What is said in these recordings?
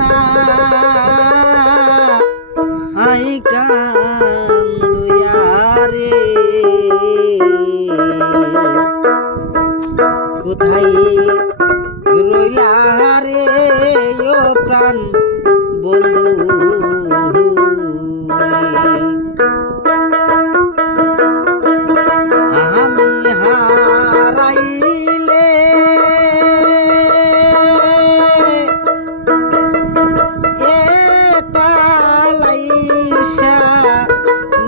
না আই কান্দুয়ারে কোথায় রইলা রে ও প্রাণ বন্ধু আমি হারাইলে এ তালাইসা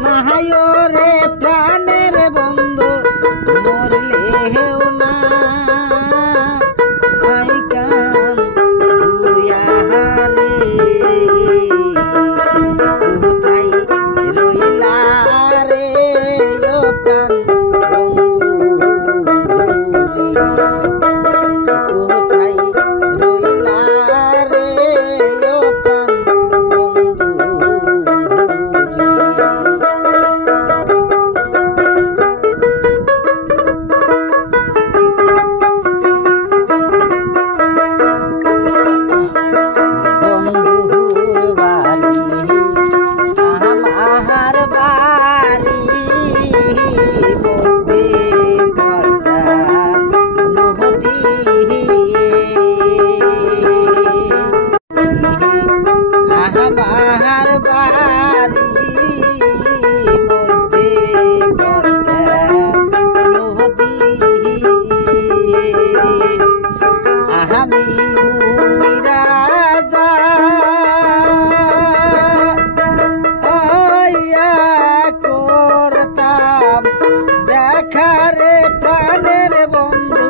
নাহায় রে প্রাণের বন্ধু মরলে হেও না আই কান্দুয়ারে কোথায় রইলা রে ও প্রাণ বন্ধু কোথায় রইলা রে ও প্রাণ বন্ধু বন্ধুর বাড়ি আমার বাড়ি মধ্যে পদ্মা নদী আমার বাড়ি মধ্যে পদ্মা নদী আমি রাজা করতাম দেখারে প্রাণের বন্ধু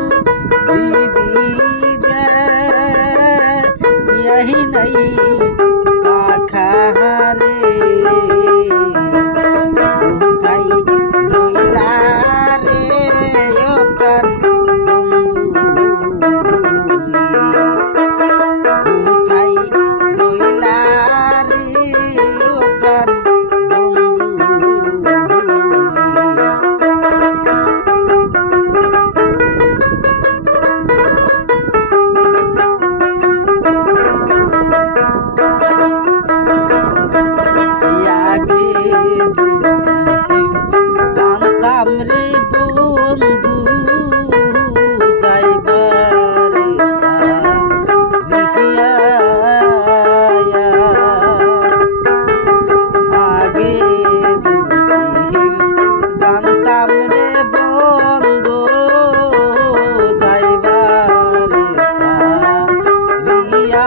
यही नहीं पाखारे কোথায় রইলা রে ও প্রাণ বন্ধু কোথায় রইলা রে ও প্রাণ বন্ধু জানতাম রে বন্ধু যাইবারে সারিয়া আগে যদি জানতাম রে বন্ধু যাইবারে সারিয়া